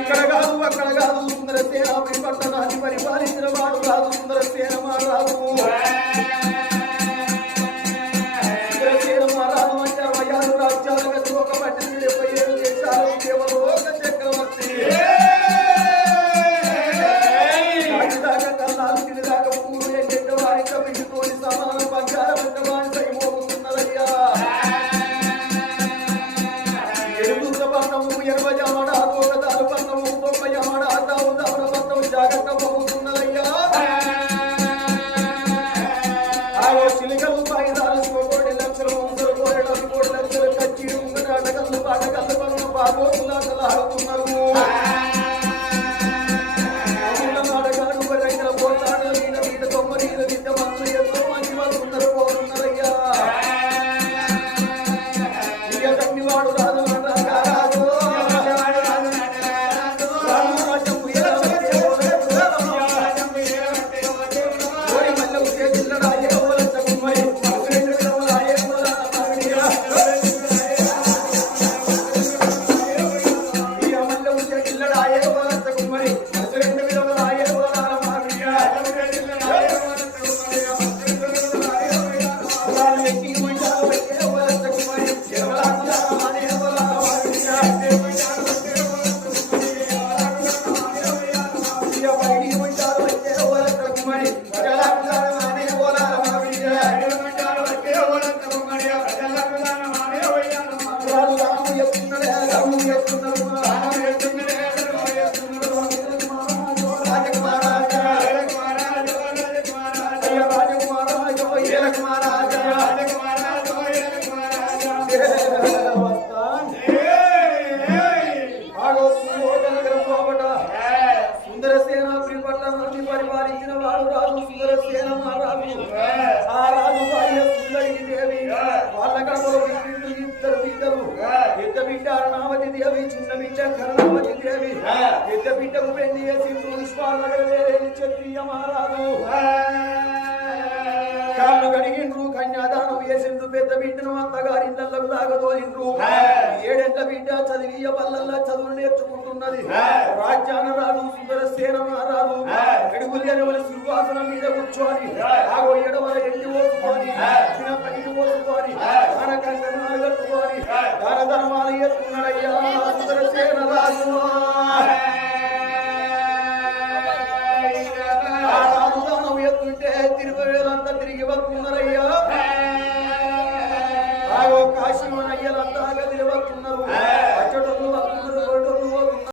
ఇక్కడ కాదు అక్కడ కాదు సుందర సేన పట్టణాన్ని పరిపాలించిన వాడు రాదు సుందర సేన రాదు సుందర సేన రాదు అంటే 66 రాజ్యాలకు ఒక పట్టి 77 దేశాలు కేవలం ఒక చక్రవర్తి దాకా కల్లాలు తిరిదాకా పూలు ఎన్నెట్ట వారిక పిండితోని సమానం బంగారం ఎంత బానిస మోగుతున్నదయ్యా ఎరుదుల పట్టము 80 జమడ గోగదాలు పట్టము 90 జమడ ఆతావు దవడ పట్టము జాగ్రత్త మోగుతున్నదయ్యా ఆగో చిలికలు పైదాలు 1 కోటి లక్షలు 1 కోటి లక్షలు కచ్చి ఉంగరాటకల్లు పాటకల్లు పనులు బాగోతులాటలు ఆడుతున్నారు పరిపాలించిన వాడు రాజు సుందర సేన మహారాజు ఆ రాజు భార్య సుందరి దేవి వాళ్ళ కడపలో 2 బిడ్డలు పెద్ద బిడ్డ అరుణావతి దేవి చిన్న బిడ్డ కరుణావతి దేవి పెద్ద బిడ్డకు పెళ్లి చేసి పుష్పానగర్ క్షత్రియ మహారాజు కాళ్ళు కడిగిండ్రు కన్యాదానం చేసిండ్రు పెద్ద బిడ్డను అత్తగారిండ్లకు దాగదోలిండ్రు 7 ఏళ్ల బిడ్డ చదివియ వల్ల చదువులు నేర్చుకుంటున్నది రాజ్యాన రాజు సుందర సేన మహారాజు అడుగులేని సింహాసనం మీద కూర్చొని ఆగో ఎడవల ఎండి పోసుకొని చిన్న పైకి పోసుకొని తన కంకణాలు కట్టుకొని దాన ధర్మాలు ఎత్తున్నాడయ్యా